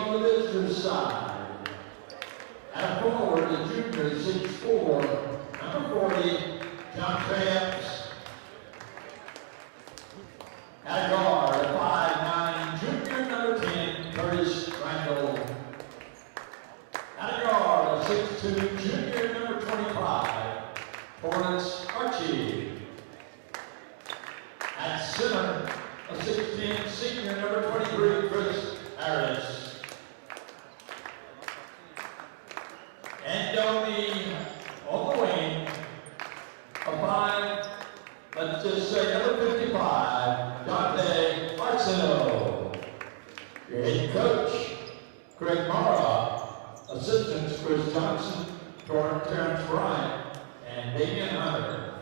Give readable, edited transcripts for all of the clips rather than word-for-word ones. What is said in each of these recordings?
on the visitor's side. At forward, the junior 6'4", number 40, John Krantz. At guard, 5'9", junior number 10, Curtis Randall. At guard, 6'2", junior number 25, Lawrence Archie. At center, a 6'10", senior number 23, Chris Harris. And Domi on the wing, a 5, let's just say number 55, Dante Marcelo. Your head coach, Greg Mara. Assistants, Chris Johnson, Terrence Bryant, and Damian Hunter.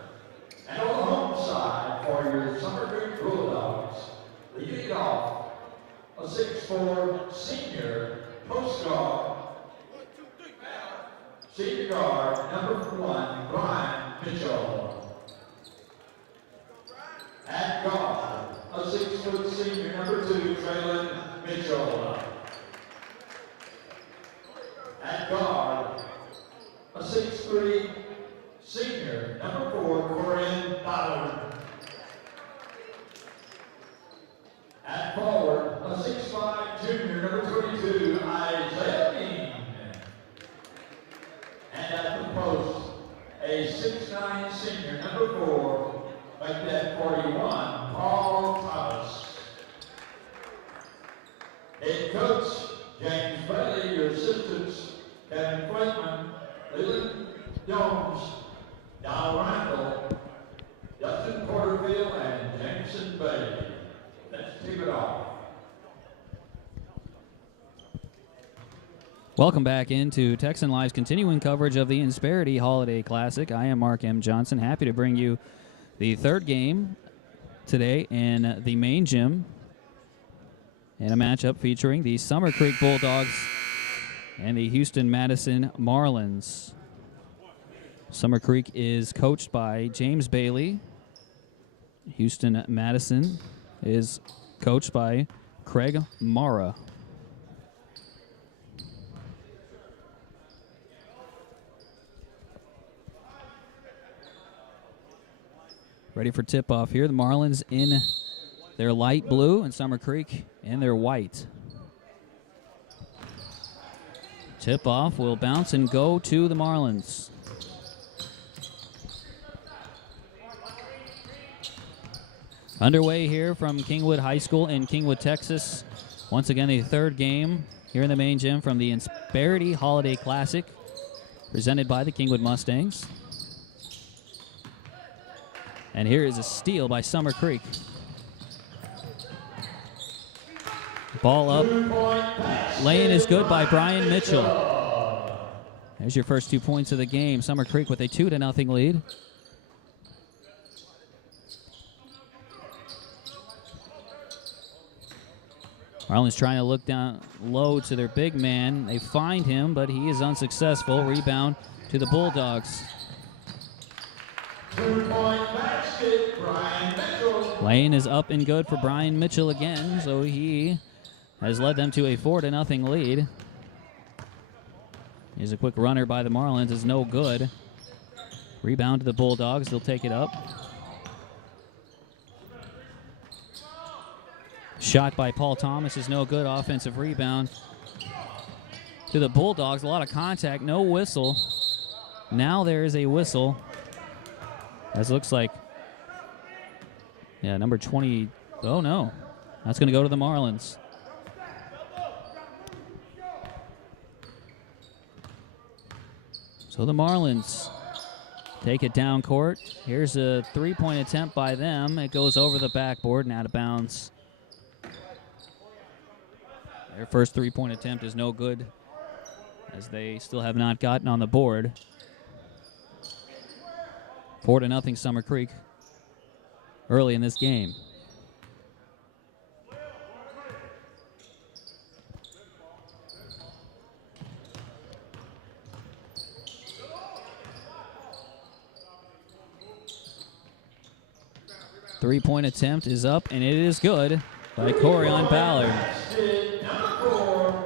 And on the home side for your Summer Creek Bulldogs, leading it off, a 6'4", senior post guard, senior guard, number 1, Brian Mitchell. At guard, a 6' senior, number 2, Traylon Mitchell. At guard, a 6'3", senior, number 4, Corinne Ballard. At forward, a 6'5", junior, number 22, Isaiah Dean. And at the post, a 6'9", senior, number 4, Baghdad 41, Paul Thomas. Head coach, James Bailey. Your assistants, Kevin Flakeman, Leland Jones, Donald Randall, Justin Porterfield, and Jameson Bailey. Let's kick it off. Welcome back into Texan Live's continuing coverage of the Insperity Holiday Classic. I am Mark M. Johnson, happy to bring you the third game today in the main gym in a matchup featuring the Summer Creek Bulldogs and the Houston Madison Marlins. Summer Creek is coached by James Bailey. Houston Madison is coached by Craig Mara. Ready for tip-off here. The Marlins in their light blue and Summer Creek in their white. Tip-off will bounce and go to the Marlins. Underway here from Kingwood High School in Kingwood, Texas. Once again, the third game here in the main gym from the Insperity Holiday Classic, presented by the Kingwood Mustangs. And here is a steal by Summer Creek. Ball up. Lane is good by Brian Mitchell. There's your first 2 points of the game. Summer Creek with a 2-0 lead. Marlins trying to look down low to their big man. They find him, but he is unsuccessful. Rebound to the Bulldogs. 2-point basket, Brian Mitchell. Lane is up and good for Brian Mitchell again, so he has led them to a 4-0 lead. Here's a quick runner by the Marlins, is no good. Rebound to the Bulldogs, they'll take it up. Shot by Paul Thomas is no good, offensive rebound to the Bulldogs. A lot of contact, no whistle. Now there is a whistle. As it looks like, number 20, oh no, that's going to go to the Marlins. So the Marlins take it down court. Here's a three-point attempt by them. It goes over the backboard and out of bounds. Their first three-point attempt is no good, as they still have not gotten on the board. 4-0 Summer Creek early in this game. Three-point attempt is up, and it is good by Corian Ballard. Number 4,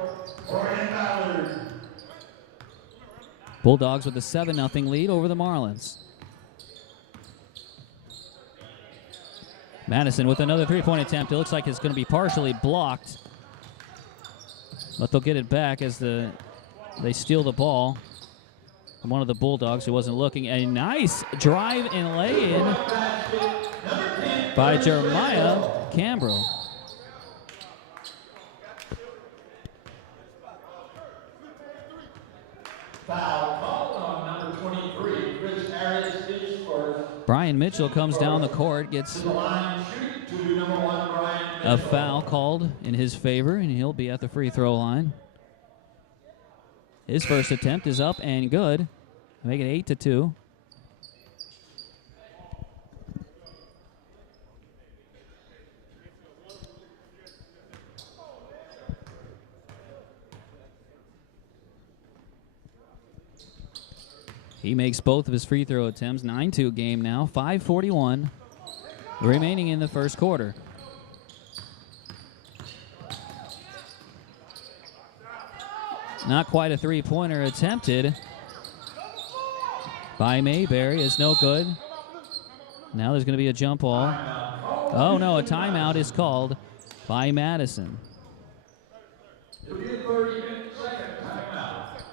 Bulldogs with a 7-0 lead over the Marlins. Madison with another three-point attempt. It looks like it's going to be partially blocked, but they'll get it back as they steal the ball from one of the Bulldogs who wasn't looking. A nice drive and lay-in by Jeremiah Cambrell. Foul called on number 23, Chris Harris is first. Brian Mitchell comes down the court, gets To the line, shoot to number 1, Brian a Mitchell. foul called in his favor, and he'll be at the free throw line. His first attempt is up and good. Make it 8-2. He makes both of his free throw attempts. 9-2 game now. 5:41 remaining in the first quarter. Not quite a three-pointer attempted by Mayberry. It's no good. Now there's going to be a jump ball. Oh, no, a timeout is called by Madison. It'll be a 30-second timeout.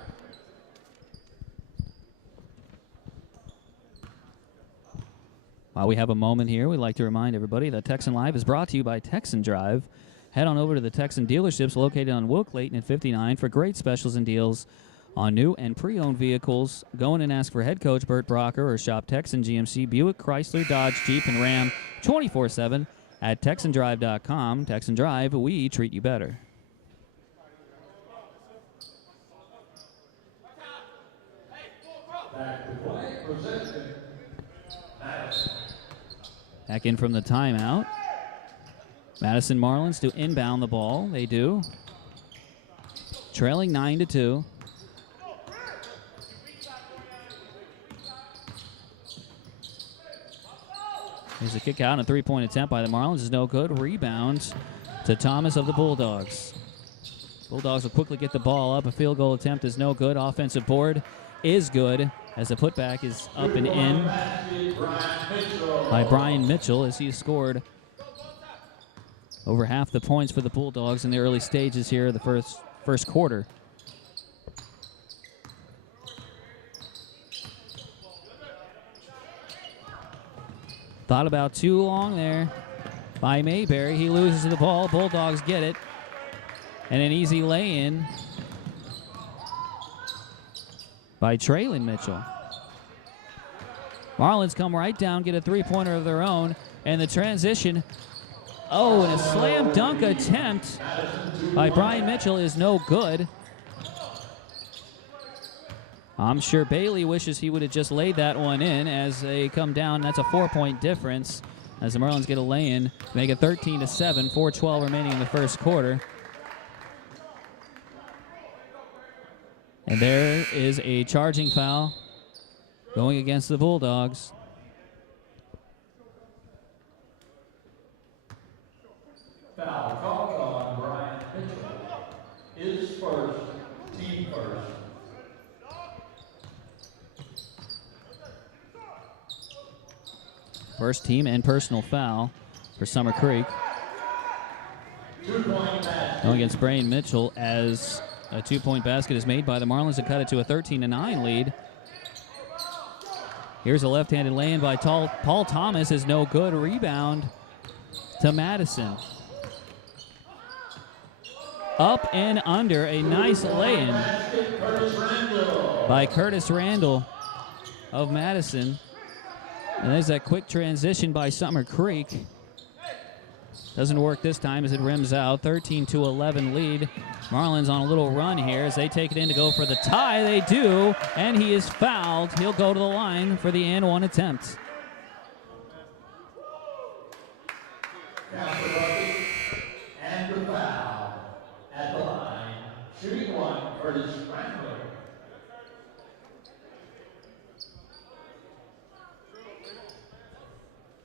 While we have a moment here, we'd like to remind everybody that Texan Live is brought to you by Texan Drive. Head on over to the Texan dealerships located on Will Clayton at 59 for great specials and deals on new and pre-owned vehicles. Go in and ask for head coach Bert Brocker or shop Texan GMC, Buick, Chrysler, Dodge, Jeep, and Ram 24/7 at TexanDrive.com. Texan Drive, we treat you better. Back to play, possession. Madison. Back in from the timeout. Madison Marlins to inbound the ball. They do. Trailing 9-2. There's a kick out and a three-point attempt by the Marlins is no good. Rebound to Thomas of the Bulldogs. Bulldogs will quickly get the ball up. A field goal attempt is no good. Offensive board is good as the putback is up and in by Brian Mitchell as he scored over half the points for the Bulldogs in the early stages here of the first quarter. Thought about too long there by Mayberry. He loses the ball. Bulldogs get it. And an easy lay-in by Traylon Mitchell. Marlins come right down, get a three-pointer of their own, and the transition. Oh, and a slam dunk attempt by Brian Mitchell is no good. I'm sure Bailey wishes he would have just laid that one in as they come down. That's a 4-point difference as the Marlins get a lay-in to make it 13-7, 4:12 remaining in the first quarter. And there is a charging foul going against the Bulldogs. Foul called on Brian Mitchell. His first, team first. First team and personal foul for Summer Creek. 2-point basket. Going against Brian Mitchell as a 2-point basket is made by the Marlins to cut it to a 13-9 lead. Here's a left-handed lay-in by Paul Thomas is no good. Rebound to Madison. Up and under, a nice lay-in by Curtis Randall of Madison. And there's that quick transition by Summer Creek. Doesn't work this time as it rims out. 13-11 lead. Marlins on a little run here as they take it in to go for the tie. They do, and he is fouled. He'll go to the line for the and one attempt. And the foul at the line. Shooting one, Curtis Randall.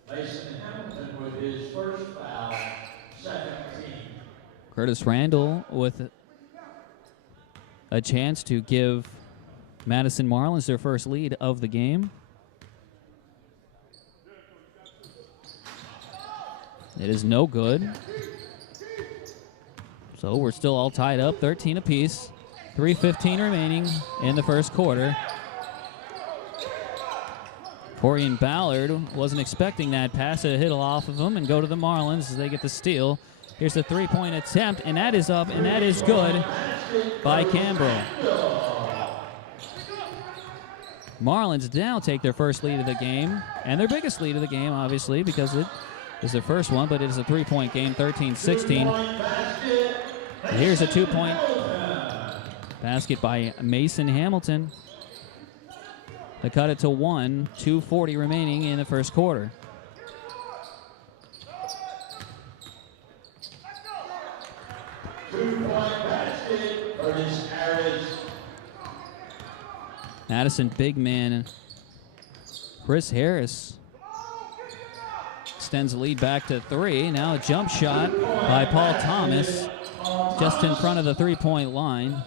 Mason Hamilton with his first foul, second team. Curtis Randall with a chance to give Madison Marlins, their first lead of the game. It is no good. So we're still all tied up, 13 apiece. 3:15 remaining in the first quarter. Corian Ballard wasn't expecting that pass to hit off of him and go to the Marlins as they get the steal. Here's the three-point attempt, and that is up, and that is good by Cambrell. Marlins now take their first lead of the game, and their biggest lead of the game, obviously, because it is their first one, but it is a three-point game, 13-16. Here's a two-point basket by Mason Hamilton to cut it to 1, 2:40 remaining in the first quarter. Madison big man Chris Harris extends the lead back to 3. Now a jump shot by Paul Thomas just in front of the three-point line.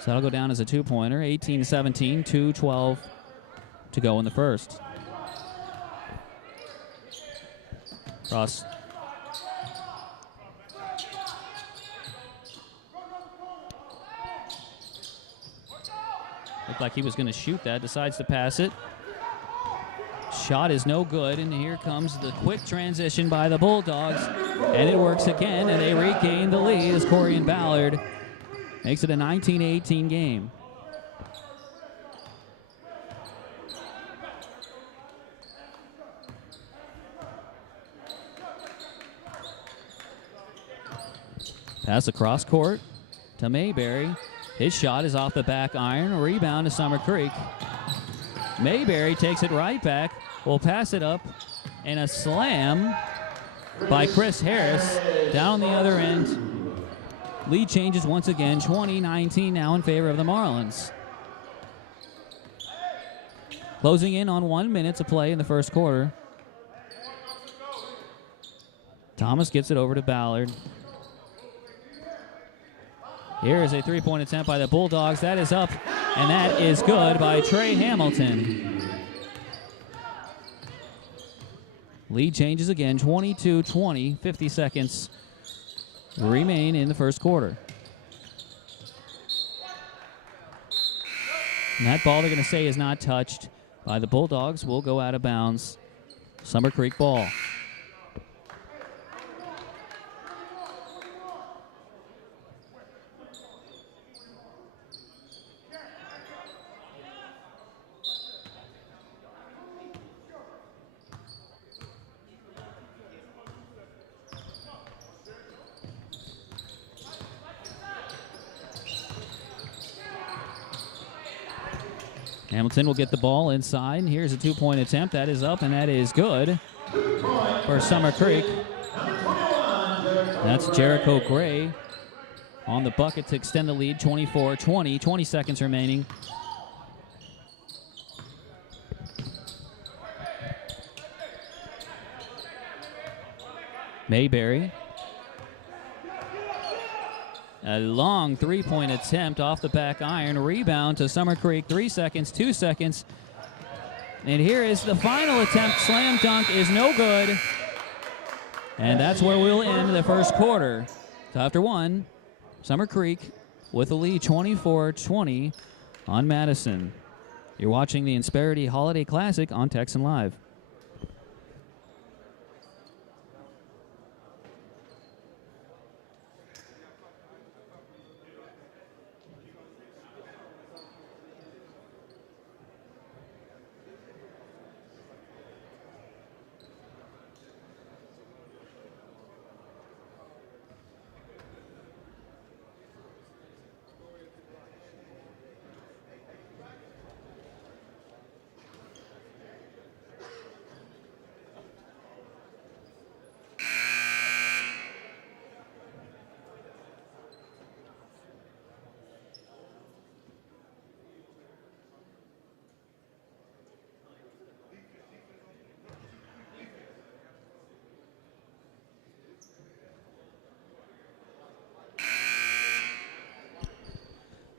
So that'll go down as a two-pointer. 18-17, 2:12 to go in the first. Cross. Looked like he was going to shoot that. Decides to pass it. Shot is no good, and here comes the quick transition by the Bulldogs. And it works again, and they regain the lead as Corian Ballard makes it a 19-18 game. Pass across court to Mayberry. His shot is off the back iron. A rebound to Summer Creek. Mayberry takes it right back. Will pass it up. And a slam by Chris Harris down the other end. Lead changes once again. 20-19 now in favor of the Marlins. Closing in on 1 minute to play in the first quarter. Thomas gets it over to Ballard. Here is a three-point attempt by the Bulldogs. That is up, and that is good by Trey Hamilton. Lead changes again, 22-20, 50 seconds remain in the first quarter. And that ball they're going to say is not touched by the Bulldogs. Will go out of bounds. Summer Creek ball. Hamilton will get the ball inside. Here's a two-point attempt. That is up, and that is good for Summer Creek. That's Jericho Gray on the bucket to extend the lead, 24-20, 20 seconds remaining. Mayberry. A long three-point attempt off the back iron. Rebound to Summer Creek. 3 seconds, 2 seconds. And here is the final attempt. Slam dunk is no good. And that's where we'll end the first quarter. So after one, Summer Creek with the lead 24-20 on Madison. You're watching the Insperity Holiday Classic on Texan Live.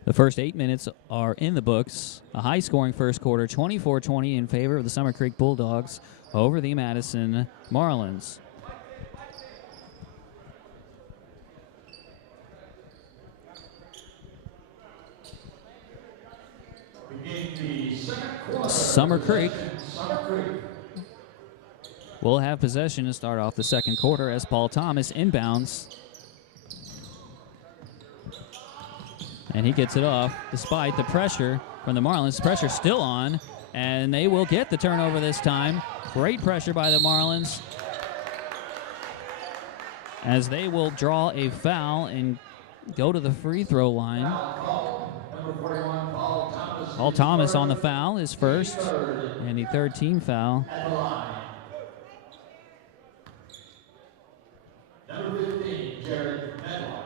The first 8 minutes are in the books. A high-scoring first quarter, 24-20 in favor of the Summer Creek Bulldogs over the Madison Marlins. Summer Creek will have possession to start off the second quarter as Paul Thomas inbounds. And he gets it off despite the pressure from the Marlins. Pressure still on, and they will get the turnover this time. Great pressure by the Marlins as they will draw a foul and go to the free throw line. Paul Thomas on the foul, his first, and the third team foul. Number 15, Jared Medlock.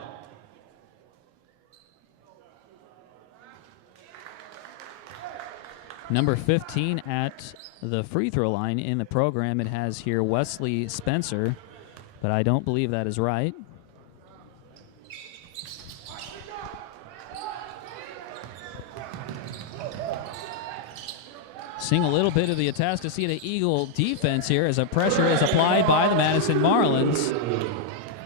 Number 15 at the free throw line in the program. It has here Wesley Spencer, but I don't believe that is right. Seeing a little bit of the Atascocita Eagle defense here as a pressure is applied by the Madison Marlins.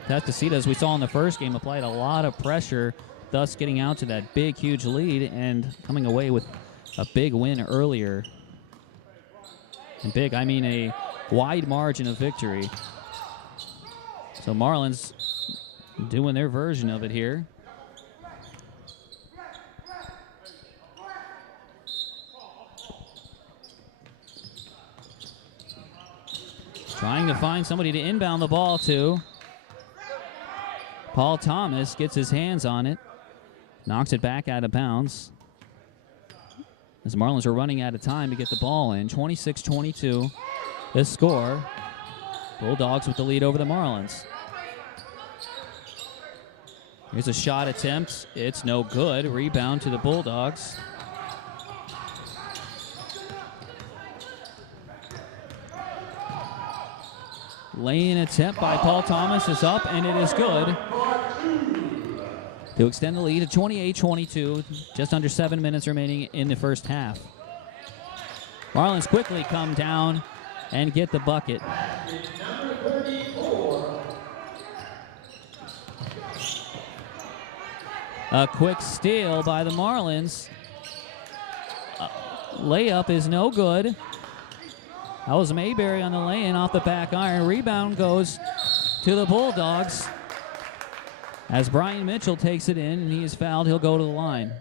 Atascocita, as we saw in the first game, applied a lot of pressure, thus getting out to that big, huge lead and coming away with a big win earlier. And big, I mean a wide margin of victory. So Marlins doing their version of it here. Trying to find somebody to inbound the ball to. Paul Thomas gets his hands on it, knocks it back out of bounds. As the Marlins are running out of time to get the ball in. 26-22, the score. Bulldogs with the lead over the Marlins. Here's a shot attempt. It's no good. Rebound to the Bulldogs. Lane attempt by Paul Thomas is up, and it is good to extend the lead to 28-22. Just under 7 minutes remaining in the first half. Marlins quickly come down and get the bucket. A quick steal by the Marlins. Layup is no good. That was Mayberry on the lay-in off the back iron. Rebound goes to the Bulldogs. As Brian Mitchell takes it in and he is fouled, he'll go to the line.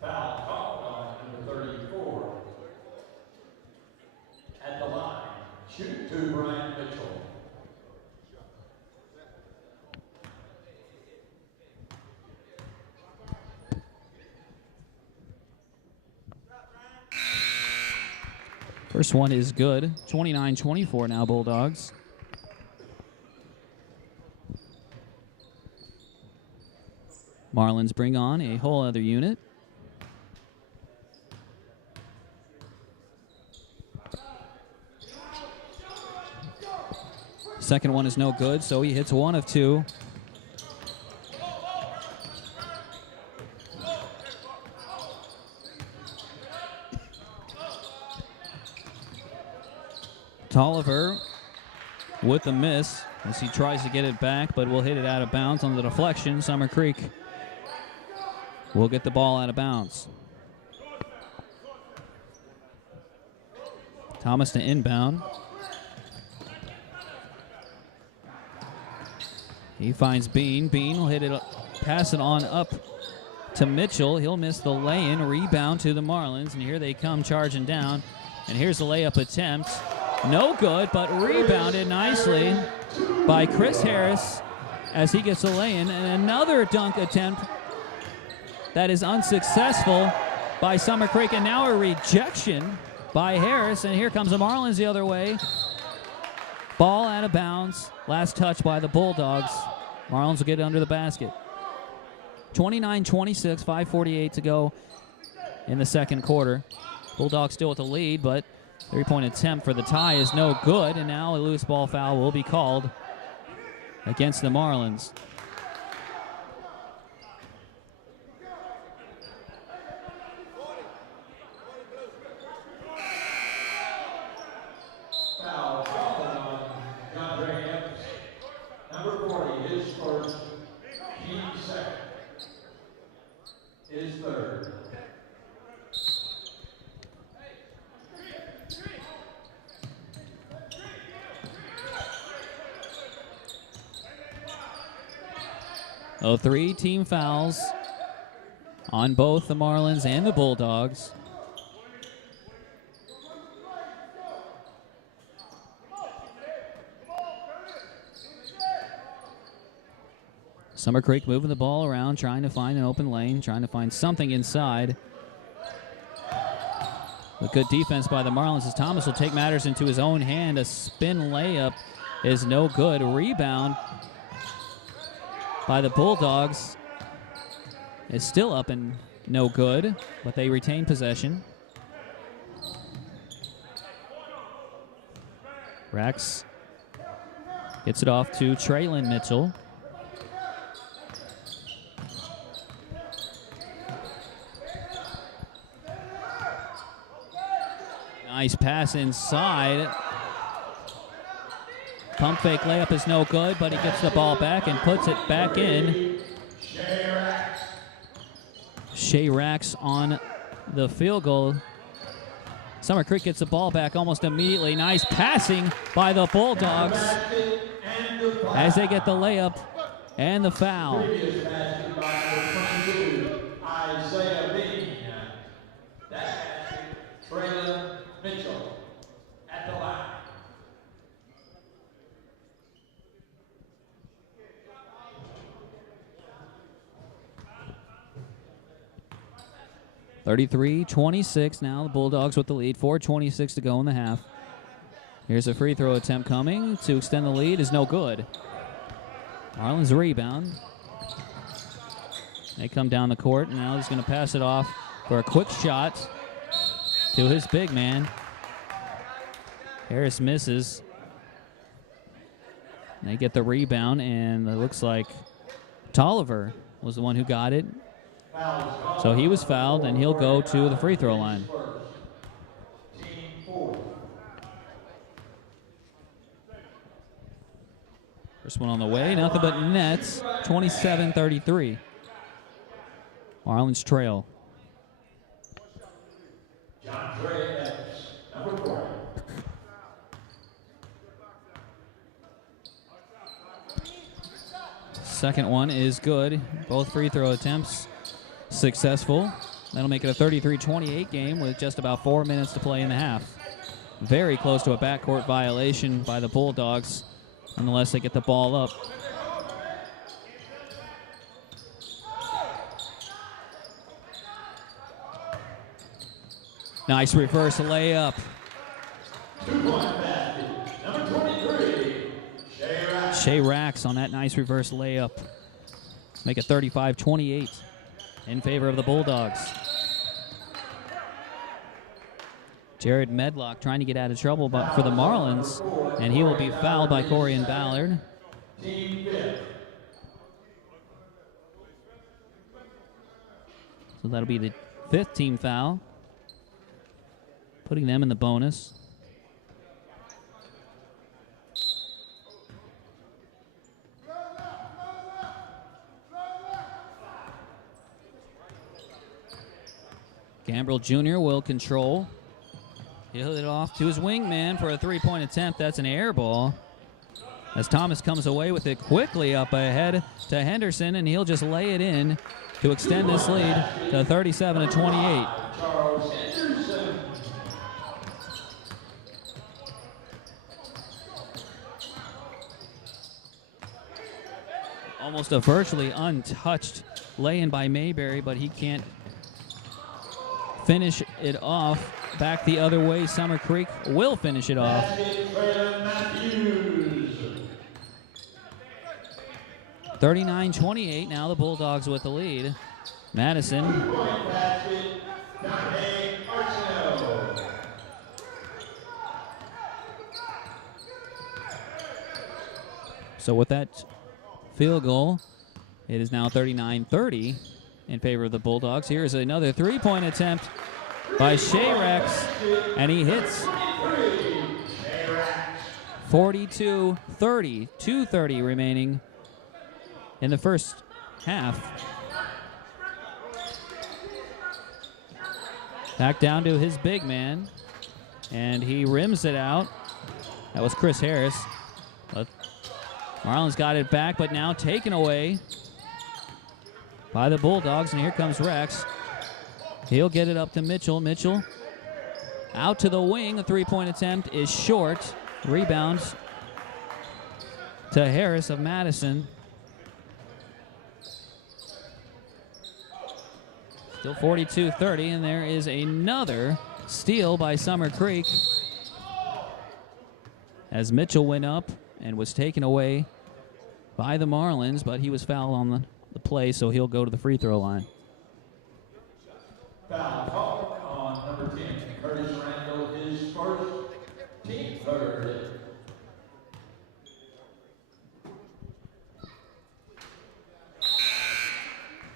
Foul called on number 34. At the line, shoot to Brian Mitchell. First one is good. 29-24 now, Bulldogs. Marlins bring on a whole other unit. Second one is no good, so he hits one of two. Tolliver with the miss as he tries to get it back, but will hit it out of bounds on the deflection. Summer Creek will get the ball out of bounds. Thomas to inbound. He finds Bean. Bean will hit it, pass it on up to Mitchell. He'll miss the lay-in. Rebound to the Marlins, and here they come charging down. And here's the layup attempt. No good, but rebounded nicely by Chris Harris as he gets the lay-in. And another dunk attempt that is unsuccessful by Summer Creek. And now a rejection by Harris. And here comes the Marlins the other way. Ball out of bounds. Last touch by the Bulldogs. Marlins will get it under the basket. 29-26, 5:48 to go in the second quarter. Bulldogs still with the lead, but three-point attempt for the tie is no good, and now a loose ball foul will be called against the Marlins. Foul on Andre Epps. Number 40, his first, team second. His third. Oh, 3 team fouls on both the Marlins and the Bulldogs. Summer Creek moving the ball around, trying to find an open lane, trying to find something inside. But good defense by the Marlins as Thomas will take matters into his own hand. A spin layup is no good. Rebound by the Bulldogs is still up and no good, but they retain possession. Rex gets it off to Traylon Mitchell. Nice pass inside. Pump fake layup is no good, but he gets the ball back and puts it back in. Shea Rax on the field goal. Summer Creek gets the ball back almost immediately. Nice passing by the Bulldogs as they get the layup and the foul. Mitchell at the line. (33-26) now. The Bulldogs with the lead. 4:26 to go in the half. Here's a free throw attempt coming to extend the lead. Is no good. Marlins rebound. They come down the court, and now he's going to pass it off for a quick shot to his big man. Harris misses. They get the rebound, and it looks like Tolliver was the one who got it. So he was fouled, and he'll go to the free throw line. First one on the way, nothing but nets. 27-33. Marlins trail. Second one is good. Both free throw attempts successful. That'll make it a 33-28 game with just about 4 minutes to play in the half. Very close to a backcourt violation by the Bulldogs, unless they get the ball up. Nice reverse layup. Number 23, Shea Rax on that nice reverse layup. Make it 35-28 in favor of the Bulldogs. Jared Medlock trying to get out of trouble for the Marlins, and he will be fouled by Corian Ballard. So that'll be the 5th team foul, putting them in the bonus. Gambrill Jr. will control. He'll hit it off to his wingman for a three-point attempt. That's an air ball. As Thomas comes away with it quickly up ahead to Henderson, and he'll just lay it in to extend this lead to 37-28. Almost a virtually untouched lay-in by Mayberry, but he can't finish it off. Back the other way, Summer Creek will finish it off. 39-28, now the Bulldogs with the lead. Madison. So with that field goal, it is now 39-30 in favor of the Bulldogs. Here's another three-point attempt by Shea Rex, and he hits. 42-30, 2:30 remaining in the first half. Back down to his big man, and he rims it out. That was Chris Harris. But Marlins got it back, but now taken away by the Bulldogs, and here comes Rex. He'll get it up to Mitchell. Mitchell out to the wing. The three-point attempt is short. Rebounds to Harris of Madison. Still 42-30, and there is another steal by Summer Creek as Mitchell went up and was taken away by the Marlins, but he was fouled on the play, so he'll go to the free throw line. Foul called on number 10, Curtis Randall, his first, team third.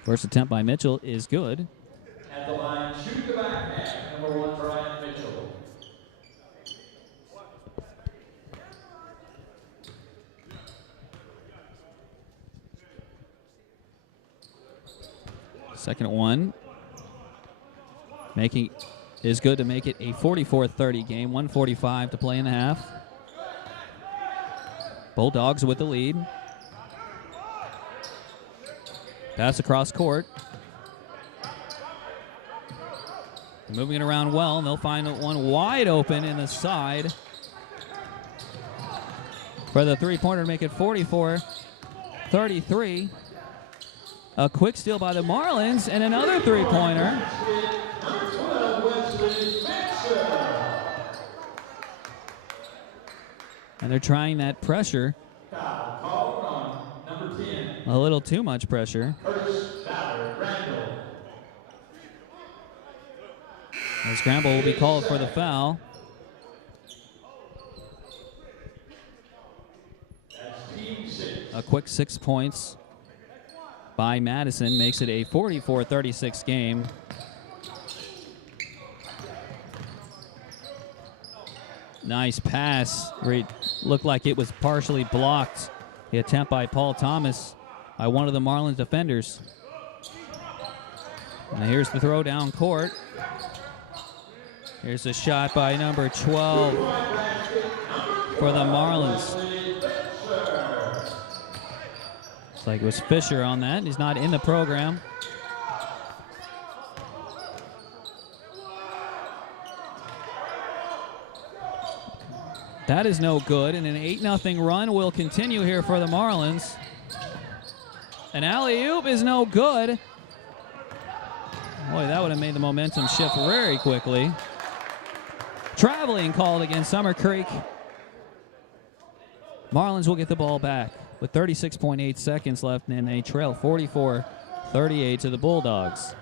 First attempt by Mitchell is good. At the line, shoot the back net, number 1, Brian Mitchell. Second one is good to make it a 44-30 game. 1:45 to play in the half. Bulldogs with the lead. Pass across court. Moving it around well, and they'll find one wide open in the side for the three-pointer to make it 44-33. A quick steal by the Marlins, and another three-pointer. And they're trying that pressure. A little too much pressure. A scramble will be called for the foul. A quick 6 points by Madison makes it a 44-36 game. Nice pass. It looked like it was partially blocked. The attempt by Paul Thomas by one of the Marlins defenders. And here's the throw down court. Here's a shot by number 12 for the Marlins. Looks like it was Fisher on that. He's not in the program. That is no good, and an 8-0 run will continue here for the Marlins. An alley-oop is no good. Boy, that would have made the momentum shift very quickly. Traveling called against Summer Creek. Marlins will get the ball back with 36.8 seconds left, and they trail 44-38 to the Bulldogs.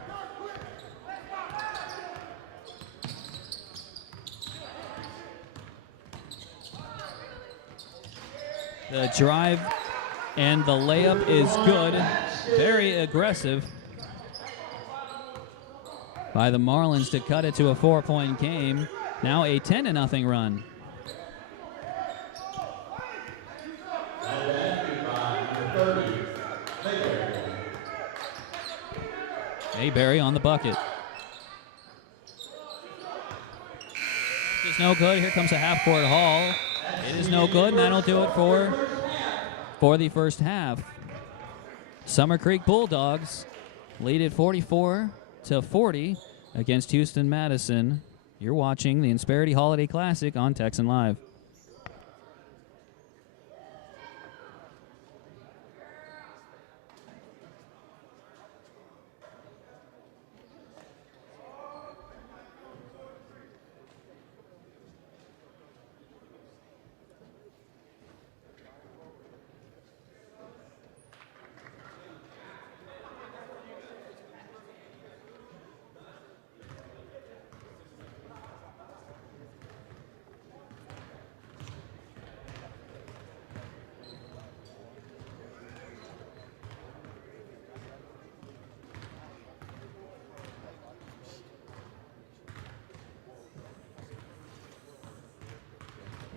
The drive and the layup is good. Very aggressive by the Marlins to cut it to a 4-point game. Now a 10-0 run. Mayberry on the bucket. It's no good. Here comes a half-court haul. It is no good, and that'll do it for the first half. Summer Creek Bulldogs lead at 44-40 against Houston Madison. You're watching the Insperity Holiday Classic on Texan Live.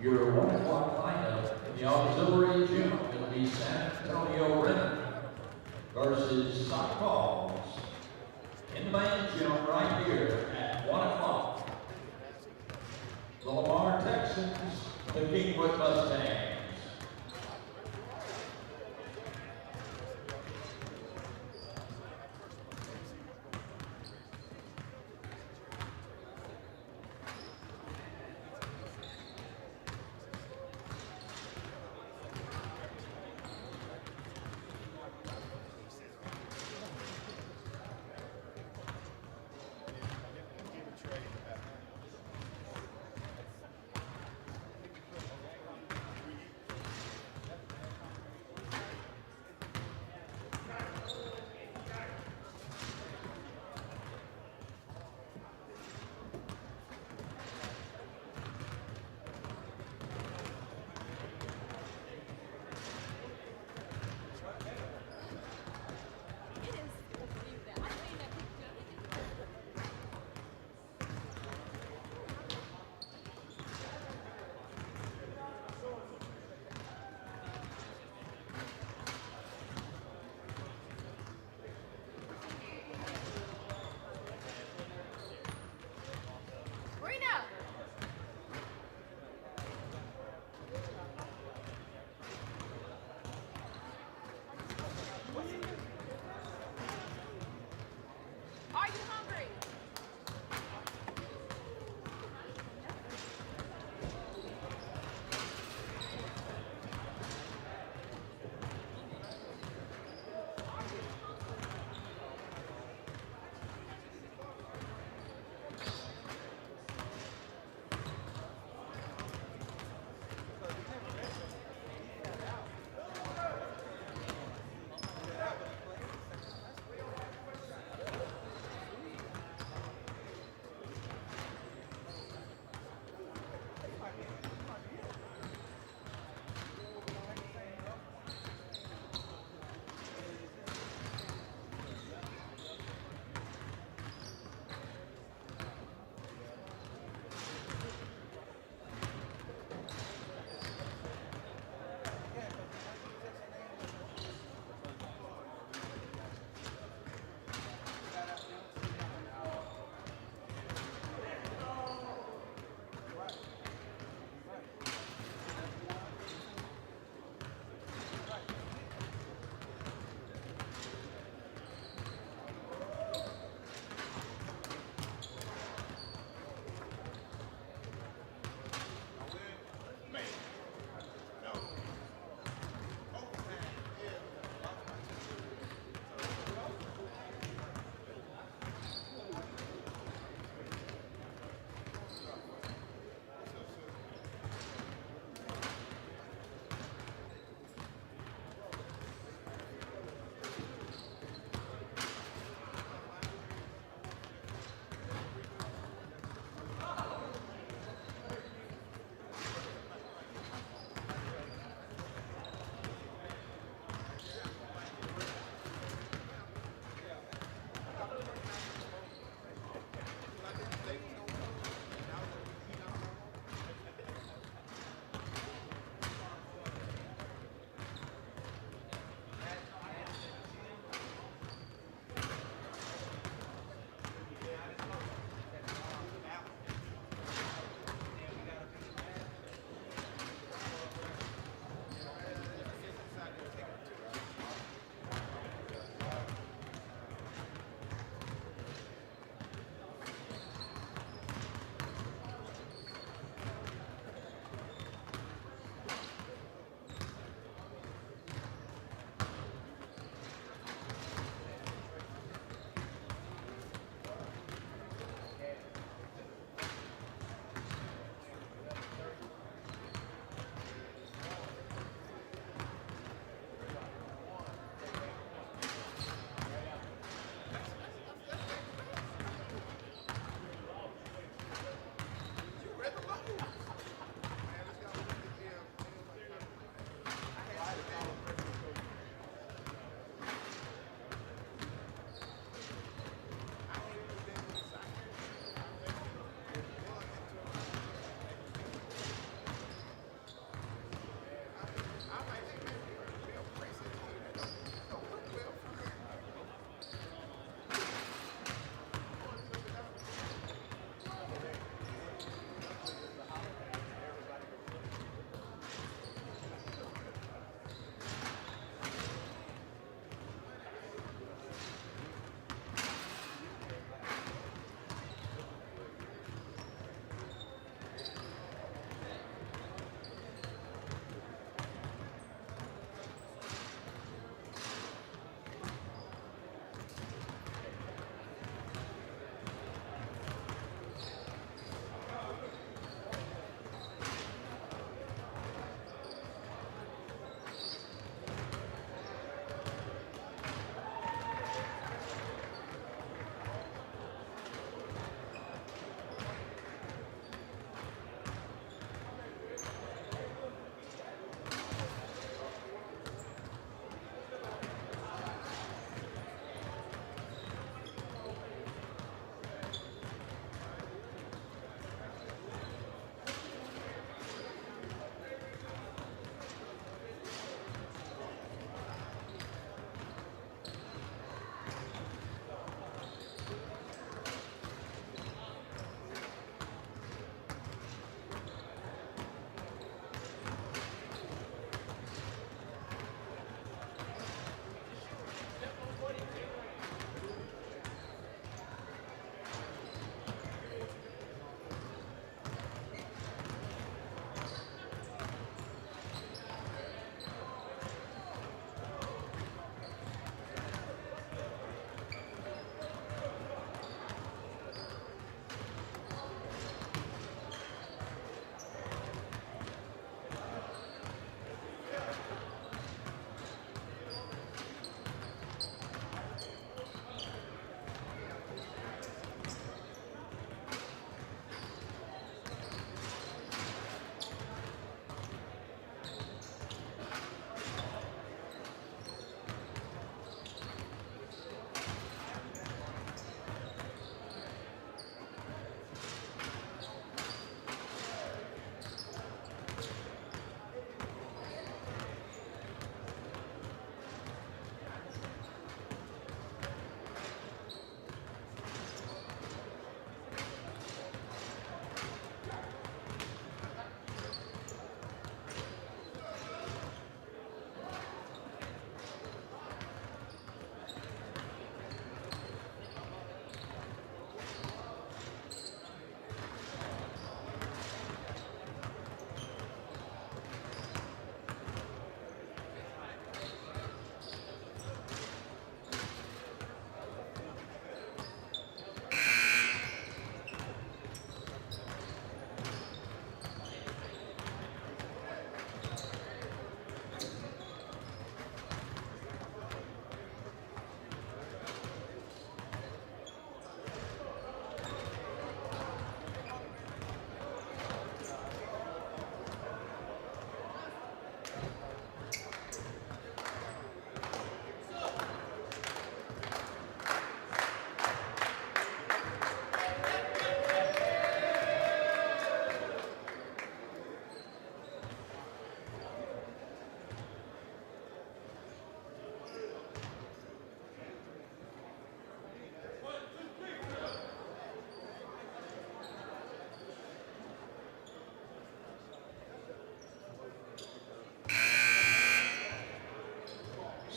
Your 1 o'clock lineup in the auxiliary gym will be San Antonio Renner versus St. Paul's in the main gym right here at 1 o'clock. The Lamar Texans, the Kingwood Mustangs.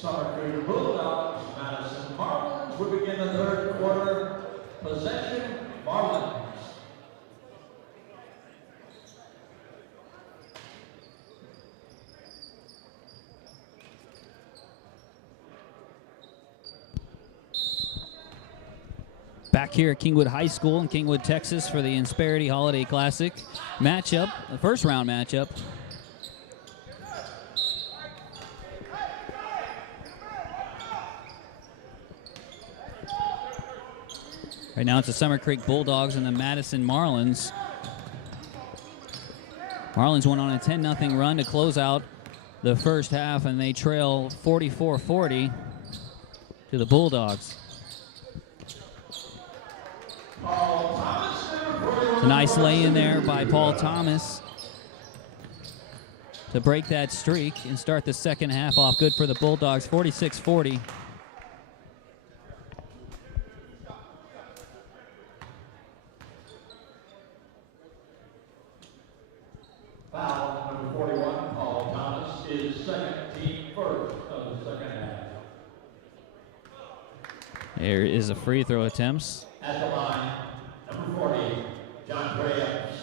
Summer Creek Bulldogs, Madison Marlins. We begin the third quarter. Possession, Marlins. Back here at Kingwood High School in Kingwood, Texas for the Insperity Holiday Classic matchup, the first round matchup. Right now it's the Summer Creek Bulldogs and the Madison Marlins. Marlins went on a 10-0 run to close out the first half, and they trail 44-40 to the Bulldogs. It's a nice lay in there by Paul Thomas to break that streak and start the second half off good for the Bulldogs, 46-40. Foul, number 41, Paul Thomas, is second, team first of the second half. There is a free throw attempts. At the line, number 40, John Grahams.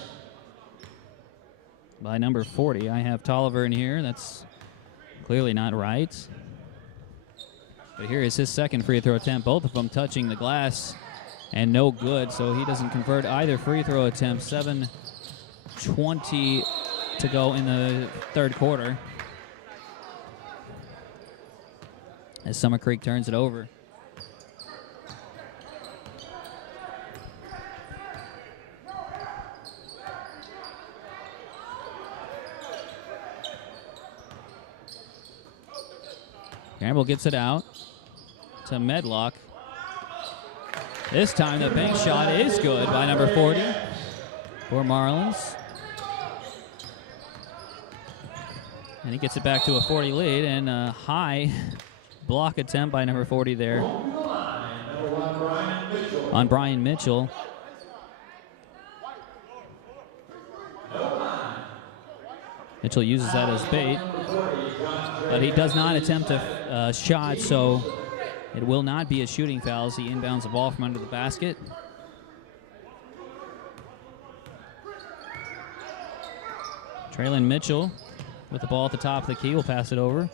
By number 40, I have Tolliver in here. That's clearly not right. But here is his second free throw attempt, both of them touching the glass and no good, so he doesn't convert either free throw attempt. 7:20 to go in the third quarter as Summer Creek turns it over. Campbell gets it out to Medlock. This time the bank shot is good by number 40 for Marlins. And he gets it back to a 40 lead, and a high block attempt by number 40 there on Brian Mitchell. Mitchell uses that as bait, but he does not attempt a shot, so it will not be a shooting foul as he inbounds the ball from under the basket. Traylon Mitchell with the ball at the top of the key will pass it over.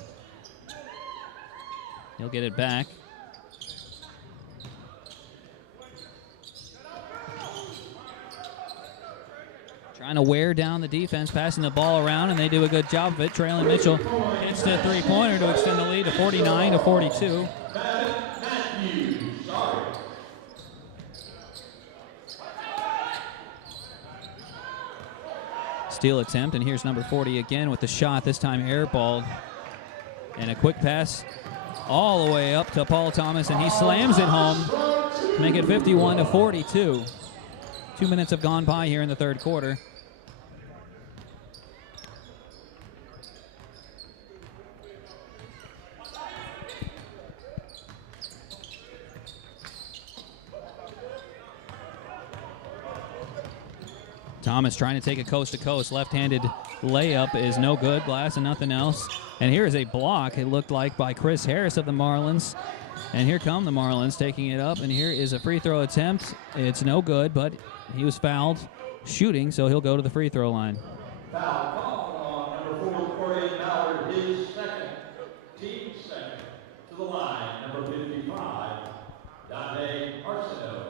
He'll get it back. Trying to wear down the defense, passing the ball around, and they do a good job of it. Traylon Mitchell hits the three-pointer to extend the lead to 49-42. Steal attempt, and here's number 40 again with the shot, this time airballed. And a quick pass all the way up to Paul Thomas, and he slams it home to make it 51-42. 2 minutes have gone by here in the third quarter. Thomas trying to take a coast-to-coast. Left-handed layup is no good. Glass and nothing else. And here is a block, it looked like, by Chris Harris of the Marlins. And here come the Marlins taking it up. And here is a free throw attempt. It's no good, but he was fouled shooting, so he'll go to the free throw line. Foul called on number 48, Ballard, his second, team second. To the line, number 55, Dante Arsenault.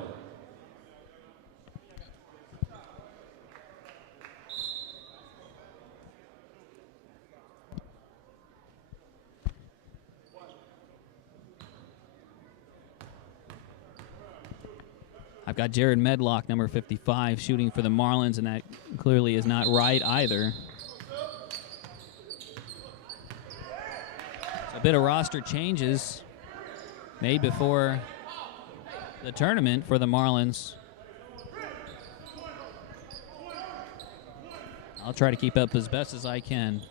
I've got Jared Medlock, number 55, shooting for the Marlins, and that clearly is not right either. So a bit of roster changes made before the tournament for the Marlins. I'll try to keep up as best as I can.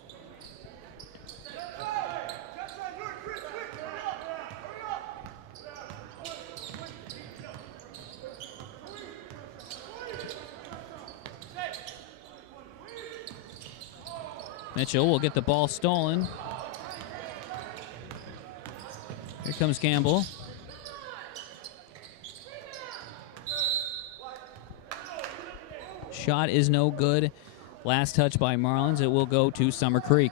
Mitchell will get the ball stolen. Here comes Campbell. Shot is no good. Last touch by Marlins. It will go to Summer Creek.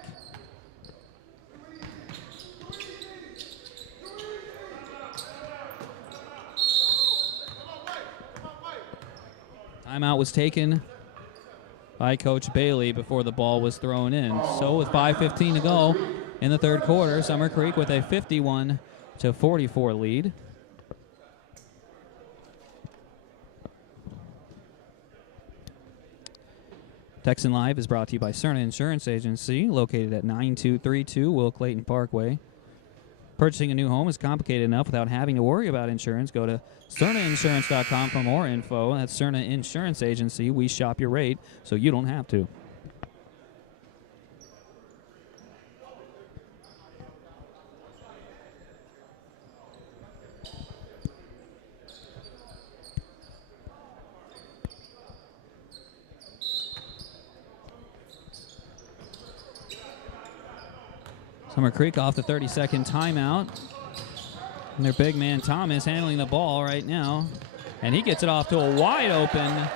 Timeout was taken by Coach Bailey before the ball was thrown in. So with 5:15 to go in the third quarter, Summer Creek with a 51-44 lead. Texan Live is brought to you by Cerna Insurance Agency, located at 9232 Will Clayton Parkway. Purchasing a new home is complicated enough without having to worry about insurance. Go to CernaInsurance.com for more info. That's Cerna Insurance Agency. We shop your rate so you don't have to. Summer Creek off the 30-second timeout. And their big man Thomas handling the ball right now. And he gets it off to a wide open.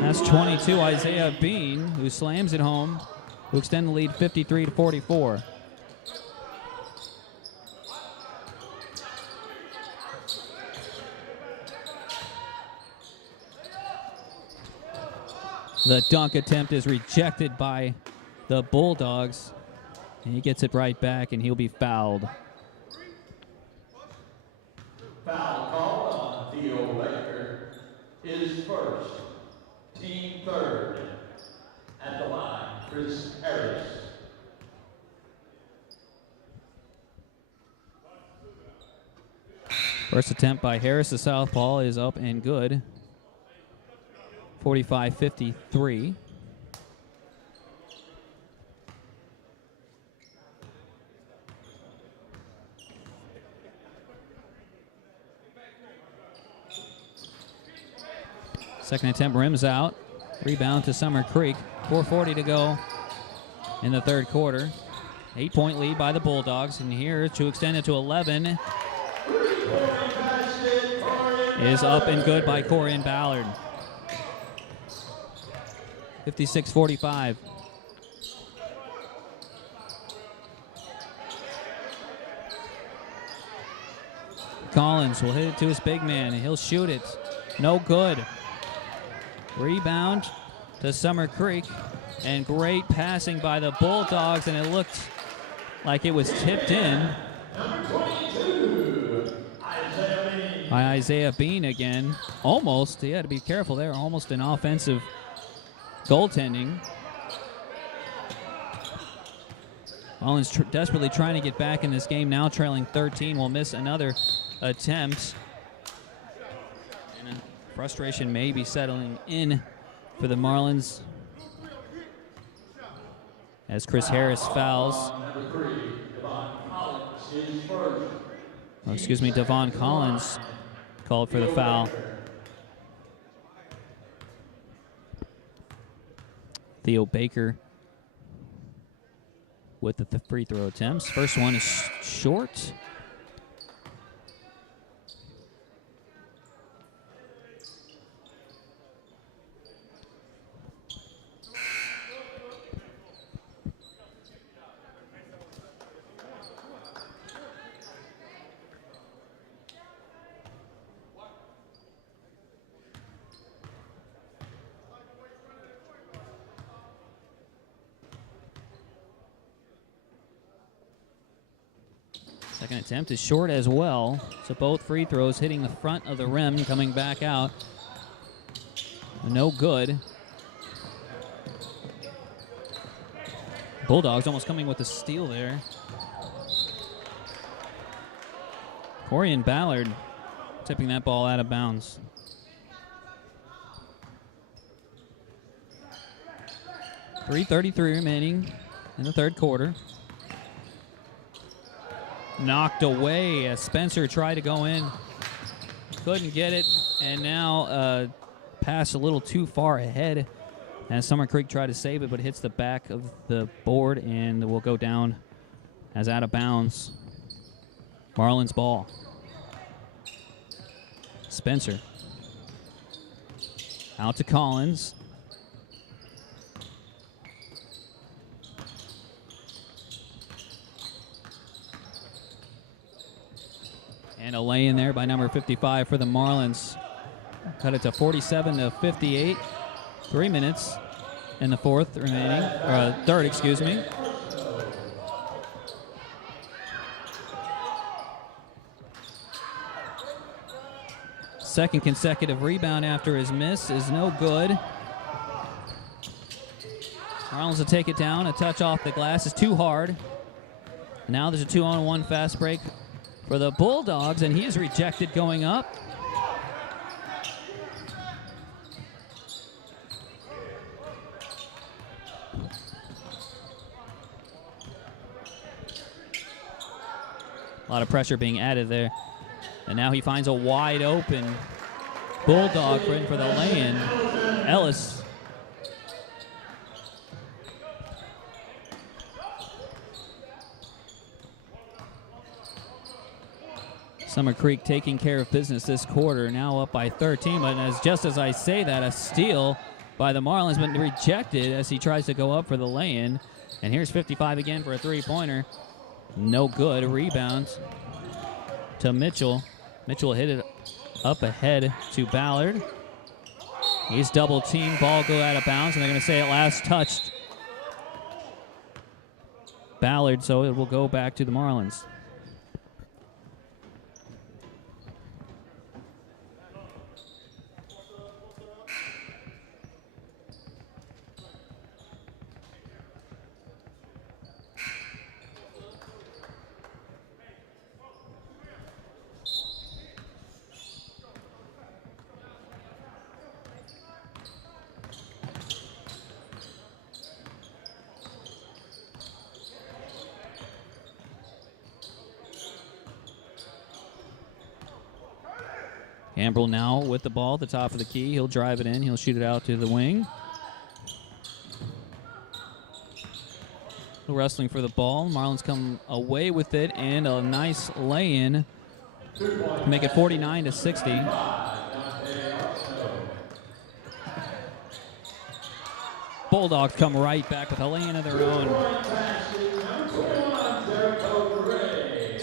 That's 22, Isaiah Bean, who slams it home to extend the lead 53-44. The dunk attempt is rejected by the Bulldogs. And he gets it right back, and he'll be fouled. Foul called on Theo Baker is first. Team third. At the line, Chris Harris. First attempt by Harris, the southpaw, is up and good. 45-53. Second attempt rims out. Rebound to Summer Creek. 4:40 to go in the third quarter. 8-point lead by the Bulldogs. And here to extend it to 11 is up and good by Corian Ballard. 56-45. Collins will hit it to his big man, and he'll shoot it. No good. Rebound to Summer Creek, and great passing by the Bulldogs, and it looked like it was tipped in by Isaiah Bean again. Almost. He had to be careful there. Almost an offensive goaltending. Mullins desperately trying to get back in this game now, trailing 13. Will miss another attempt. And frustration may be settling in for the Marlins as Chris Harris fouls. Devon Collins called for the foul. Theo Baker with the free throw attempts. First one is short. Second attempt is short as well. So both free throws hitting the front of the rim, coming back out. No good. Bulldogs almost coming with a steal there. Corian Ballard tipping that ball out of bounds. .333 remaining in the third quarter. Knocked away as Spencer tried to go in. Couldn't get it, and now pass a little too far ahead As Summer Creek tried to save it, but hits the back of the board and will go down as out of bounds. Marlins ball. Spencer. Out to Collins. And a lay in there by number 55 for the Marlins. Cut it to 47-58. 3 minutes in the fourth remaining, or third, excuse me. Second consecutive rebound after his miss is no good. Marlins will take it down. A touch off the glass is too hard. Now there's a 2-on-1 fast break for the Bulldogs, and he is rejected going up. A lot of pressure being added there. And now he finds a wide open Bulldog for the lay-in. Ellis. Summer Creek taking care of business this quarter, now up by 13. But just as I say that, a steal by the Marlins, but rejected as he tries to go up for the lay-in. And here's 55 again for a three-pointer. No good. Rebound to Mitchell. Mitchell hit it up ahead to Ballard. He's double teamed. Ball go out of bounds, and they're going to say it last touched Ballard, so it will go back to the Marlins. Ambrell now with the ball at the top of the key. He'll drive it in. He'll shoot it out to the wing. Wrestling for the ball. Marlins come away with it, and a nice lay-in to make it 49-60. Bulldogs come right back with a lay-in of their own.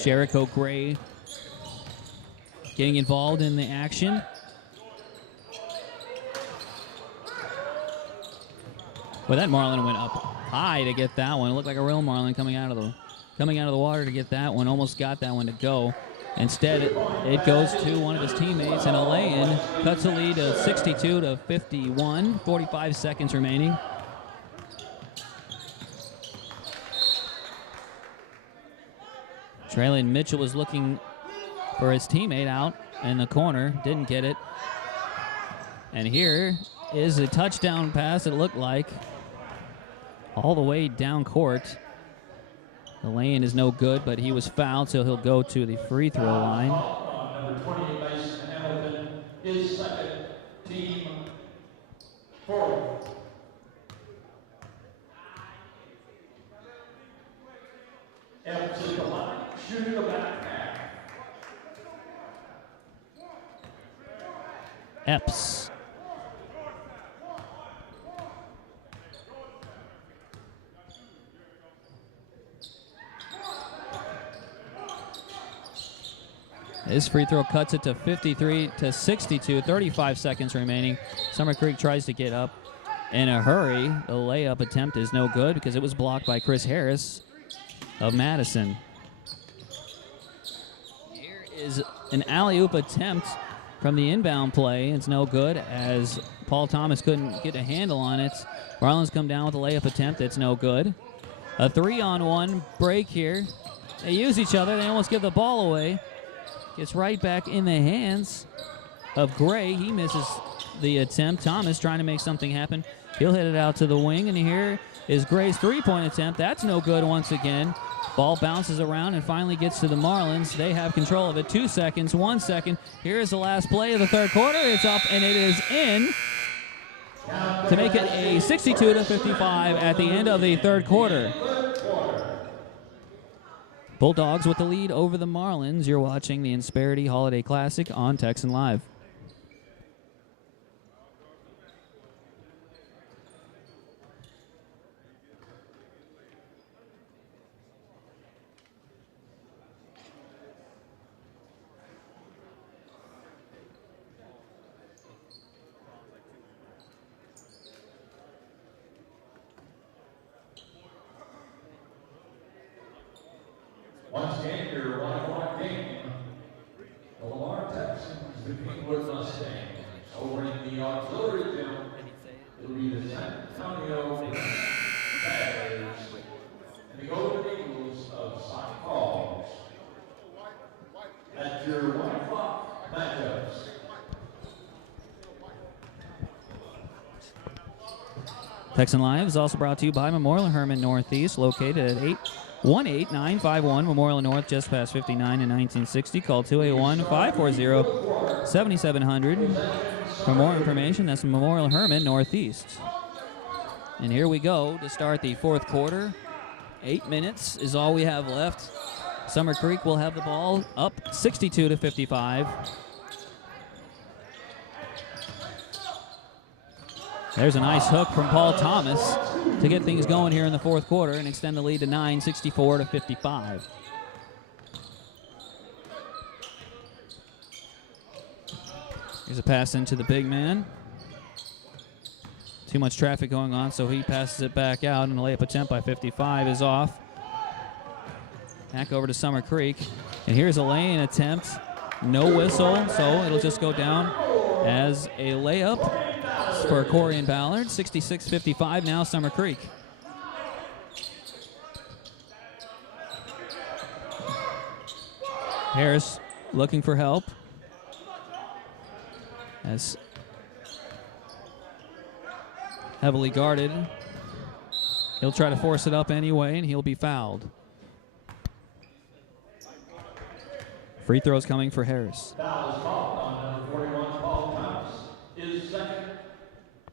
Jericho Gray getting involved in the action. Well, that Marlin went up high to get that one. It looked like a real Marlin coming out of the water to get that one. Almost got that one to go. Instead, it goes to one of his teammates, and a lay-in cuts the lead to 62-51. 45 seconds remaining. Traylon Mitchell was looking for his teammate out in the corner. Didn't get it. And here is a touchdown pass, it looked like, all the way down court. The lane is no good, but he was fouled, so he'll go to the free throw line. Number 28, Mason Hamilton, his second, team fourth. Epps at the line, shooting the back half. Epps. His free throw cuts it to 53-62, 35 seconds remaining. Summer Creek tries to get up in a hurry. The layup attempt is no good because it was blocked by Chris Harris of Madison. Here is an alley-oop attempt from the inbound play. It's no good as Paul Thomas couldn't get a handle on it. Marlins come down with a layup attempt. It's no good. A 3-on-1 break here. They use each other. They almost give the ball away. Gets right back in the hands of Gray. He misses the attempt. Thomas trying to make something happen. He'll hit it out to the wing, and here is Gray's three-point attempt. That's no good once again. Ball bounces around and finally gets to the Marlins. They have control of it. 2 seconds, 1 second. Here is the last play of the third quarter. It's up, and it is in. to make it a 62-55 at the end of the third quarter. Bulldogs with the lead over the Marlins. You're watching the Insperity Holiday Classic on Texan Live. Once again, your 1 o'clock game. The Lamar Texans defeat Wood Mustangs. Over in the auxiliary gym, it'll be the San Antonio Bears and the Golden Eagles of St. Paul's. That's your 1 o'clock matchups. Texan Live is also brought to you by Memorial Hermann Northeast, located at 18951 Memorial North, just past 59 in 1960. Call 281-540-7700 for more information. That's Memorial Hermann Northeast. And here we go to start the fourth quarter. 8 minutes is all we have left. Summer Creek will have the ball up 62-55. There's a nice hook from Paul Thomas to get things going here in the fourth quarter and extend the lead to 9, 64-55. Here's a pass into the big man. Too much traffic going on, so he passes it back out, and the layup attempt by 55 is off. Back over to Summer Creek. And here's a lane attempt. No whistle, so it'll just go down as a layup for Corey and Ballard. 66-55 now, Summer Creek. Harris looking for help. As heavily guarded. He'll try to force it up anyway, and he'll be fouled. Free throws coming for Harris. Foul is called on number 41, Paul Thomas. His second,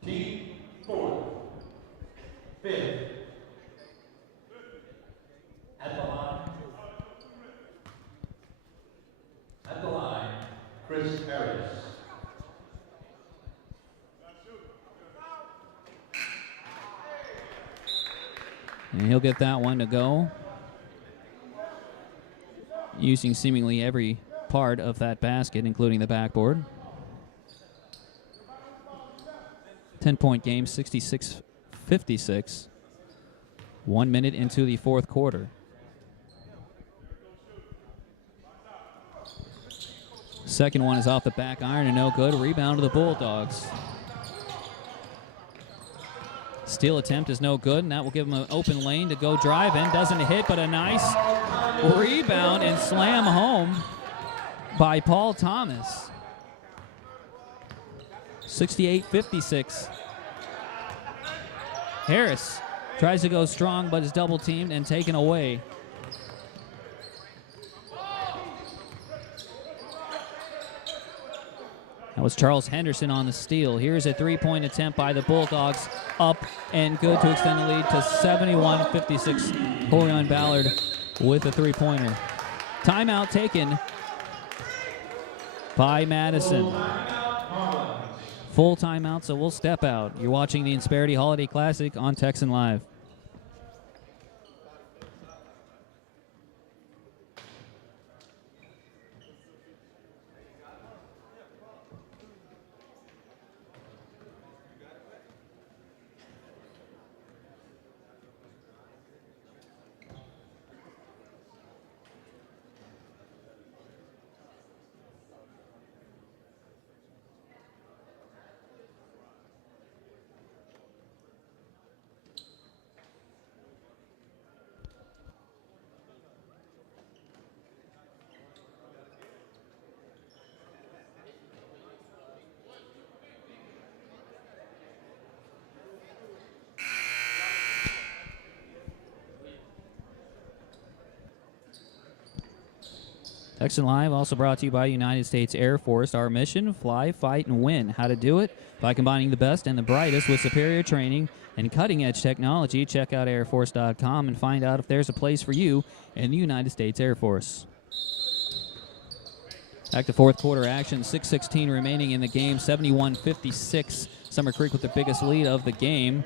team fourth, fifth. At the line. At the line, Chris Harris. And he'll get that one to go, using seemingly every part of that basket, including the backboard. 10-point game, 66-56. 1 minute into the fourth quarter. Second one is off the back iron and no good. Rebound to the Bulldogs. Steal attempt is no good, and that will give him an open lane to go drive in. Doesn't hit, but a nice rebound and slam home by Paul Thomas. 68-56. Harris tries to go strong, but is double teamed and taken away. That was Charles Henderson on the steal. Here's a three-point attempt by the Bulldogs. Up and good to extend the lead to 71-56. Corian Ballard with a three-pointer. Timeout taken by Madison. Full timeout, so we'll step out. You're watching the Insperity Holiday Classic on Texan Live. Texan Live also brought to you by United States Air Force. Our mission, fly, fight, and win. How to do it? By combining the best and the brightest with superior training and cutting-edge technology. Check out airforce.com and find out if there's a place for you in the United States Air Force. Back to fourth quarter action, 6:16 remaining in the game, 71-56. Summer Creek with the biggest lead of the game.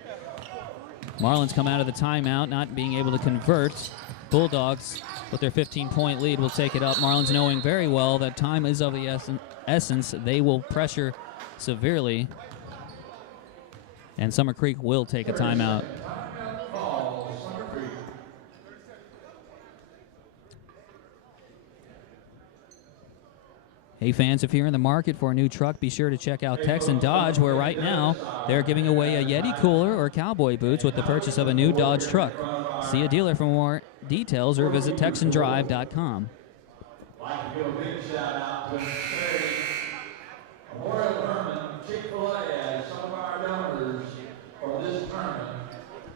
Marlins come out of the timeout, not being able to convert. Bulldogs, with their 15-point lead, will take it up. Marlins knowing very well that time is of the essence. They will pressure severely, and Summer Creek will take a timeout. Hey fans, if you're in the market for a new truck, be sure to check out Texan Dodge, where right now they're giving away a Yeti cooler or cowboy boots with the purchase of a new Dodge truck. See a dealer for more details or visit TexanDrive.com. I'd like to give a big shout out to Memorial Tournament, Chick-fil-A, as some of our donors for this tournament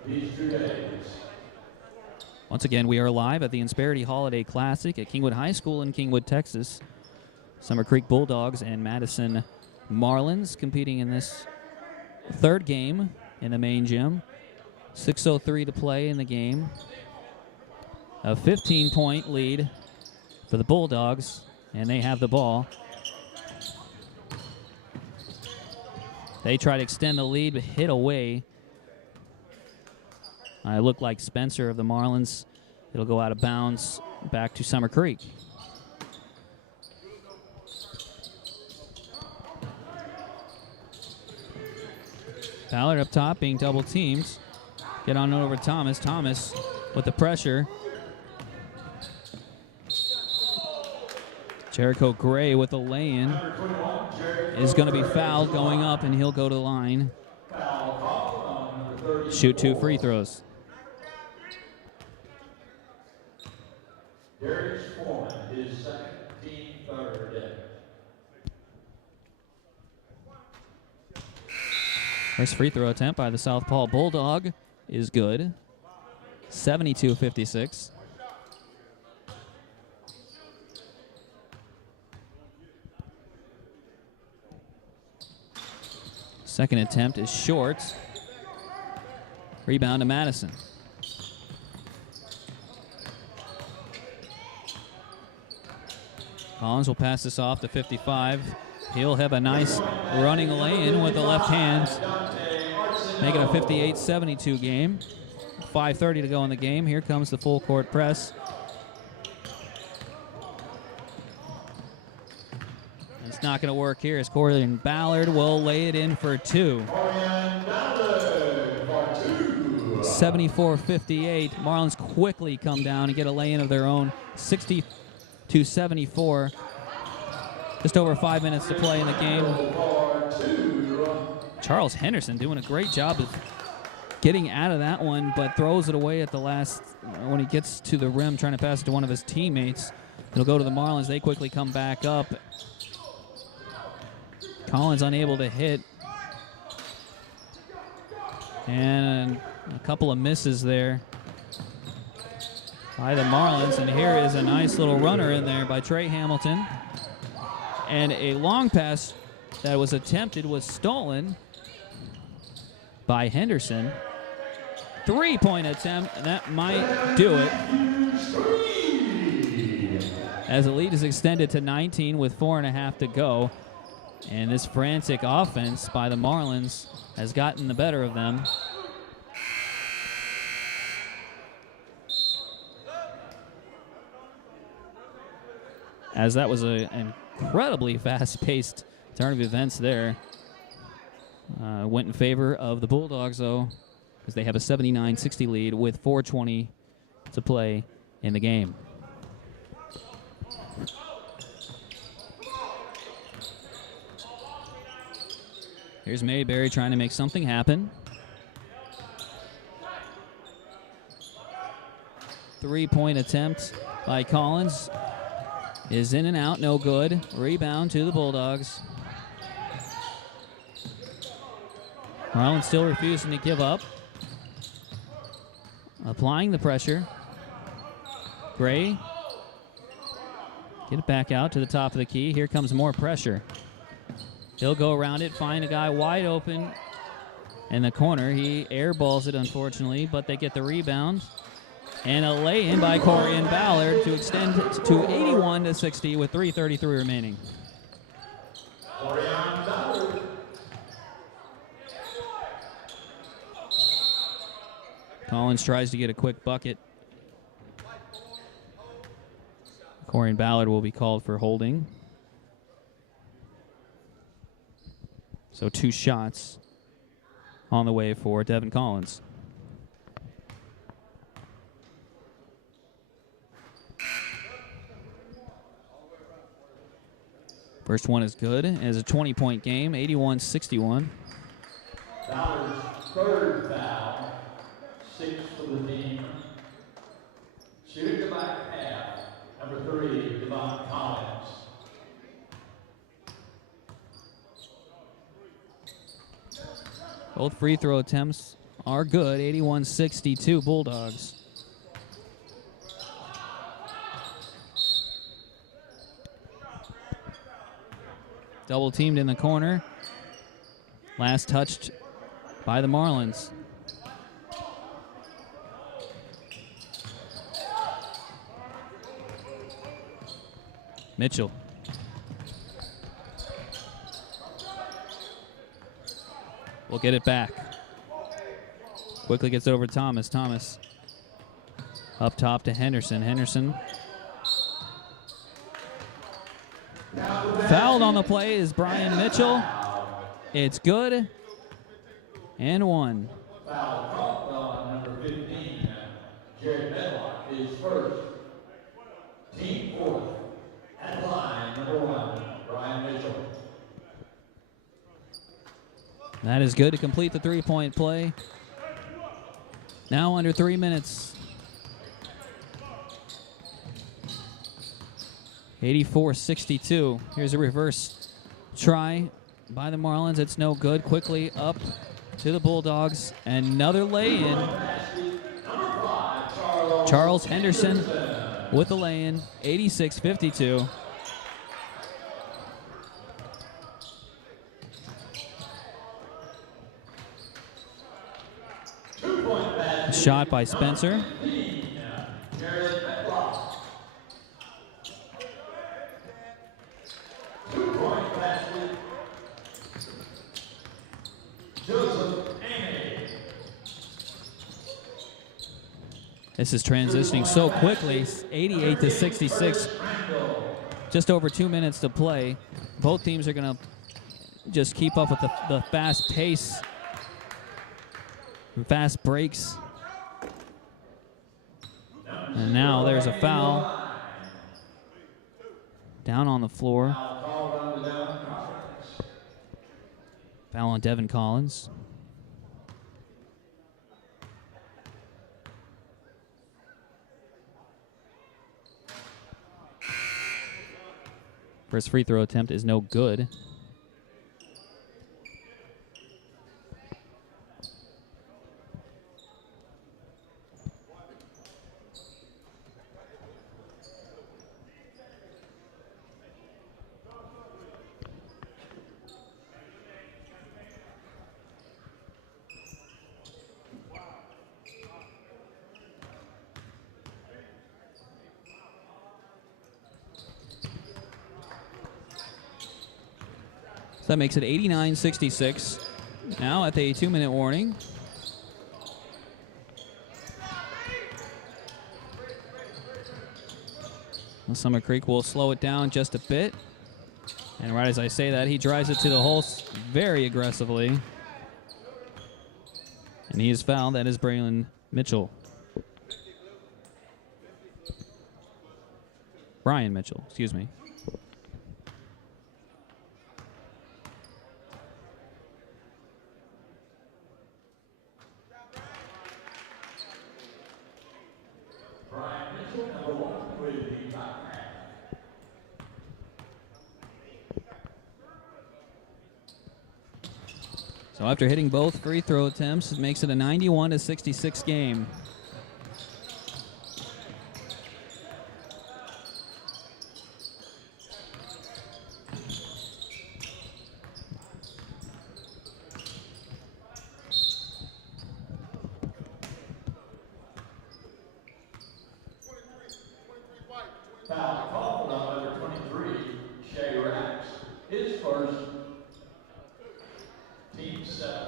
these 2 days. Once again, we are live at the Insperity Holiday Classic at Kingwood High School in Kingwood, Texas. Summer Creek Bulldogs and Madison Marlins competing in this third game in the main gym. 6:03 to play in the game. A 15-point lead for the Bulldogs, and they have the ball. They try to extend the lead, but hit away. It looked like Spencer of the Marlins. It'll go out of bounds back to Summer Creek. Ballard up top being double teamed. Get on over to Thomas. Thomas with the pressure. Jericho Gray with the lay-in is going to be fouled going up, and he'll go to the line. Shoot 2 free throws. Darius Foreman, his second, team third. First free throw attempt by the Southpaw Bulldog is good. 72-56. Second attempt is short. Rebound to Madison. Collins will pass this off to 55. He'll have a nice running lay-in with the left hand. Make it a 58-72 game. 5:30 to go in the game. Here comes the full court press. It's not going to work here as Corian Ballard will lay it in for 2. 74-58. Marlins quickly come down and get a lay-in of their own. 60-74. Just over 5 minutes to play in the game. Charles Henderson doing a great job of getting out of that one, but throws it away at the last, when he gets to the rim, trying to pass it to one of his teammates. It'll go to the Marlins. They quickly come back up. Collins unable to hit. And a couple of misses there by the Marlins. And here is a nice little runner in there by Trey Hamilton. And a long pass that was attempted was stolen by Henderson. 3-point attempt, and that might do it. As the lead is extended to 19 with 4.5 to go. And this frantic offense by the Marlins has gotten the better of them. As that was an incredibly fast-paced turn of events there. Went in favor of the Bulldogs, though, because they have a 79-60 lead with 4:20 to play in the game. Here's Mayberry trying to make something happen. 3-point attempt by Collins is in and out, no good. Rebound to the Bulldogs. Marlins still refusing to give up. Applying the pressure. Gray Get it back out to the top of the key. Here comes more pressure. He'll go around it, find a guy wide open in the corner. He airballs it, unfortunately, but they get the rebound. And a lay-in by Corian Ballard to extend to 81-60 with 3:33 remaining. Collins tries to get a quick bucket. Corian Ballard will be called for holding. So 2 shots on the way for Devin Collins. First one is good. It is a 20-point game, 81-61. Ballard's third foul, 6 for the team. Shooting the back half, number 3, Devin Collins. Both free throw attempts are good, 81-62 Bulldogs. Double teamed in the corner. Last touched by the Marlins. Mitchell. We'll get it back. Quickly gets over Thomas. Thomas up top to Henderson. Henderson fouled on the play is Brian Mitchell. It's good. And 1. Foul on number 15, Jared Medlock, his first. Team 4th. At line, number 1, Brian Mitchell. That is good to complete the 3-point play. Now under 3 minutes. 84-62. Here's a reverse try by the Marlins. It's no good. Quickly up to the Bulldogs. Another lay-in. Charles Henderson with the lay-in. 86-52. Shot by Spencer. This is transitioning so quickly, 88-66. Just over 2 minutes to play. Both teams are going to just keep up with the fast pace, fast breaks. And now there's a foul. Down on the floor. Foul on Devin Collins. First free throw attempt is no good. That makes it 89-66. Now at the 2-minute warning. Summer Creek will slow it down just a bit. And right as I say that, he drives it to the hole very aggressively. And he is fouled. That is Braylon Mitchell. Brian Mitchell, excuse me. So after hitting both free throw attempts, it makes it a 91-66 game.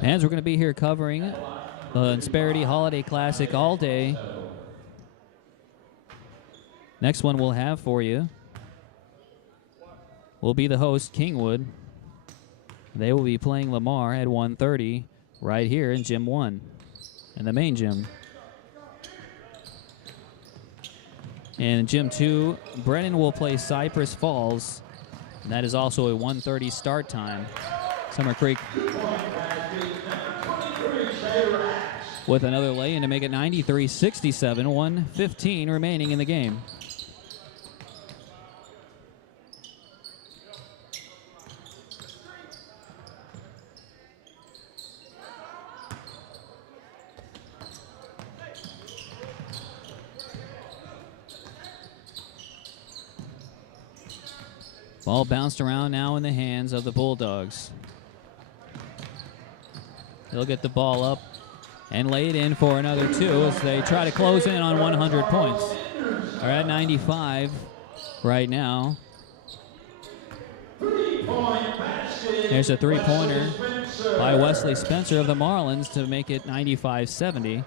Fans, we're going to be here covering the Insperity Holiday Classic all day. Next one we'll have for you will be the host, Kingwood. They will be playing Lamar at 1:30 right here in Gym 1, in the main gym. And in Gym 2, Brennan will play Cypress Falls. And that is also a 1:30 start time. Summer Creek with another lay-in to make it 93-67, 1:15 remaining in the game. Ball bounced around now in the hands of the Bulldogs. They'll get the ball up and lay it in for another 2 as they try to close in on 100 points. They're at 95 right now. There's a three-pointer by Wesley Spencer of the Marlins to make it 95-70.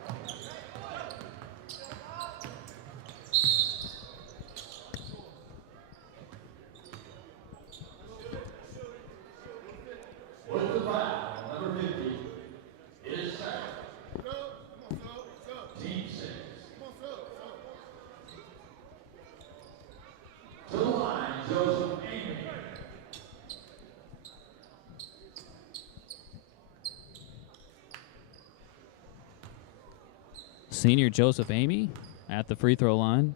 Senior Joseph Amy at the free throw line.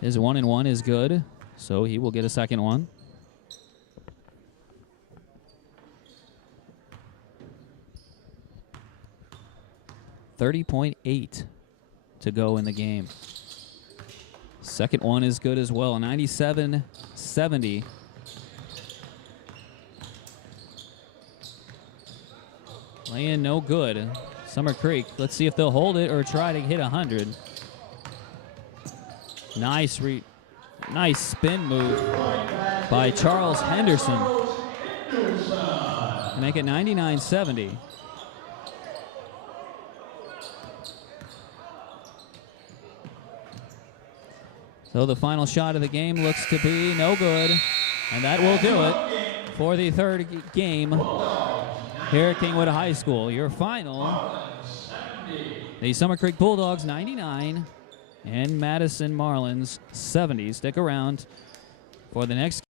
His 1-and-1 is good, so he will get a second one. .8 to go in the game. Second one is good as well, 97-70. Lay-in no good. Summer Creek, let's see if they'll hold it or try to hit 100. Nice spin move by Charles Henderson to make it 99-70. So the final shot of the game looks to be no good, and that will do it for the third game here at Kingwood High School. Your final, the Summer Creek Bulldogs 99 and Madison Marlins 70. Stick around for the next